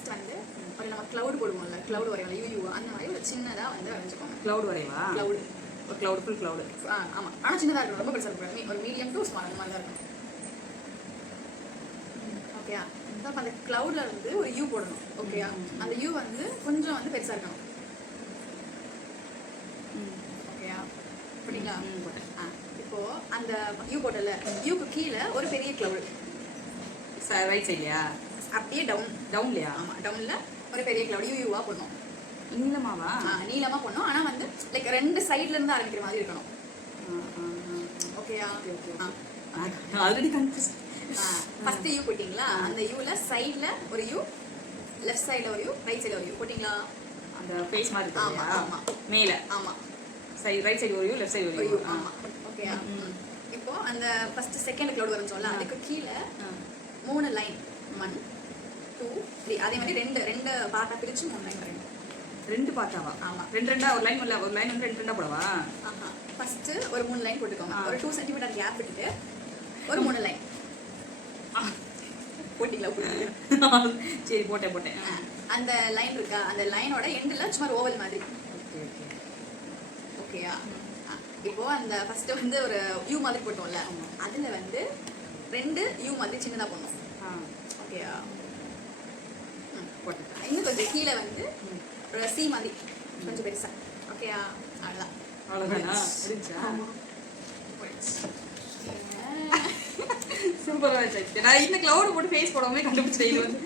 First வந்து ஒரு நம்ம கிளவுட் போடுவோம்ல, கிளவுட் வரைவோம் யூ அந்த மாதிரி ஒரு சின்னதா வந்து வரைஞ்சுக்கோங்க. கிளவுட் வரைவா? கிளவுட் ஒரு கிளவுட், ஃபுல் கிளவுட். ஆமா, ஆனா சின்னதா இருக்கும், ரொம்ப பெருசா இருக்கும். ஒரு மீடியம் டு ஸ்மால் அந்த மாதிரி தான் இருக்கும். ஓகேயா? அப்ப அந்த கிளவுட்ல இருந்து ஒரு யூ போடணும். ஓகேயா? அந்த யூ வந்து கொஞ்சம் வந்து பெருசா இருக்கணும். ஓகேயா? புரியுங்களா? இப்போ அந்த யூ போட்டல, யூக்கு கீழ ஒரு பெரிய கிளவுட் ரைட் சைட்லயா? அப்படியே டவுன்லயா? ஆமா, டவுன்ல ஒரு பெரிய கிளவுட் யூவா போடணும். நீளமாவா? நீளமா போடணும். ஆனா வந்து லைக் ரெண்டு சைடுல இருந்து ஆரம்பிக்கிற மாதிரி இருக்கணும். ஓகேயா? Already confuse. ஃபர்ஸ்ட் யூ போட்டீங்களா? அந்த யூல சைடுல ஒரு யூ, லெஃப்ட் சைடுல ஒரு யூ, ரைட் சைடுல ஒரு யூ போட்டீங்களா? அந்த ஃபேஸ் மாதிரி ஆமா ஆமா மேல. ஆமா. சைடு ரைட் சைடு ஒரு யூ, லெஃப்ட் சைடு ஒரு யூ. ஆமா. ஓகேயா? இப்போ அந்த ஃபர்ஸ்ட் செகண்ட் கிளவுட் வரஞ்சோம்ல, அதுக்கு கீழ 3 லைன் 1 2 3 அதே மாதிரி ரெண்டு பார்ட்டா பிரிச்சு 3 லைன் வரையணும். ரெண்டு பார்ட்டாவா? ஆமா. ரெண்டா ஒரு லைன் இல்ல, ஒரு லைன் வந்து ரெண்டா போடவா? ஃபர்ஸ்ட் ஒரு 3 லைன் போட்டுக்கோங்க. ஒரு 2 சென்டிமீட்டர் கேப் விட்டுட்டு ஒரு 3 லைன் போட்டீங்களா? சரி, போட்டேன். அந்த லைன் இருக்கா, அந்த லைனோட எண்ட்ல சும்மா ஓவல் மாதிரி. ஓகேயா? இப்போ அந்த ஃபர்ஸ்ட் வந்து ஒரு யூ மாதிரி போட்டோம்ல, அதுல வந்து 2 யூ மாதிரி சின்னதா போடணும். ஓகேயா? போட்டேன். இன்னும் கொஞ்சம் கீழே வந்து ஒரு சி மாதிரி கொஞ்சம் பெருசா. ஓகேயா? அவ்வளவுதான். அவ்வளவுதானா? முடிஞ்சா? சூப்பரா இருந்துச்சு. நான் இந்த கிளவுட் போட்டு ஃபேஸ் போடாமலே கண்டுபிடிச்சேன். இது வந்து